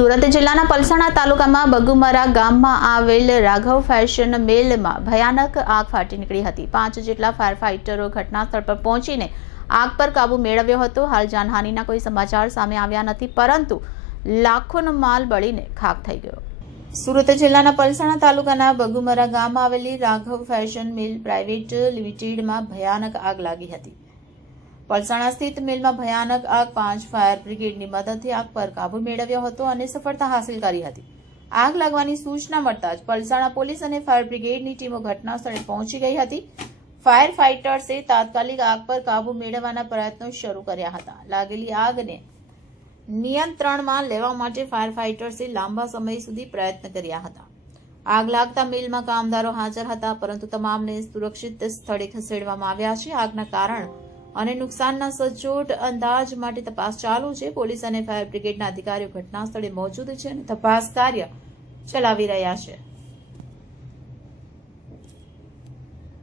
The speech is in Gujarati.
સુરત જિલ્લાના પલસાણા તાલુકામાં બગુમરા ગામમાં આવેલ રાઘવ ફેશન મેલમાં ભયાનક આગ ફાટી નીકળી હતી. પાંચ જેટલા ફાયર ફાઇટરો ઘટના સ્થળ પર પહોંચીને આગ પર કાબુ મેળવ્યો હતો. હાલ જાનહાનિના કોઈ સમાચાર સામે આવ્યા નથી, પરંતુ લાખોનો માલ બળીને ખાક થઈ ગયો. સુરત જિલ્લાના પલસાણા તાલુકાના બગુમરા ગામમાં આવેલી રાઘવ ફેશન મિલ પ્રાઇવેટ લિમિટેડમાં ભયાનક આગ લાગી હતી. પલસાણા સ્થિત મિલમાં ભયાનક આગ, પાંચ ફાયર બ્રિગેડની મદદથી આગ પર કાબુ મેળવ્યો હતો અને સફળતા હાંસલ કરી હતી. આગ લાગવાની સૂચના મળતા જ પલસાણા પોલીસ અને ફાયર બ્રિગેડની ટીમો ઘટના સ્થળે પહોંચી ગઈ હતી. ફાયર ફાઇટર્સે તાત્કાલિક આગ પર કાબુ મેળવવાના પ્રયત્નો શરૂ કર્યા હતા. લાગેલી આગને નિયંત્રણમાં લેવા માટે ફાયર ફાઇટર્સે લાંબા સમય સુધી પ્રયત્ન કર્યા હતા. આગ લાગતા મિલમાં કામદારો હાજર હતા, પરંતુ તમામને સુરક્ષિત સ્થળે ખસેડવામાં આવ્યા છે. આગના કારણ અને નુકસાનના સચોટ અંદાજ માટે તપાસ ચાલુ છે. પોલીસ અને ફાયર બ્રિગેડના અધિકારીઓ ઘટના સ્થળે મોજૂદ છે અને તપાસ કાર્ય ચલાવી રહ્યા છે.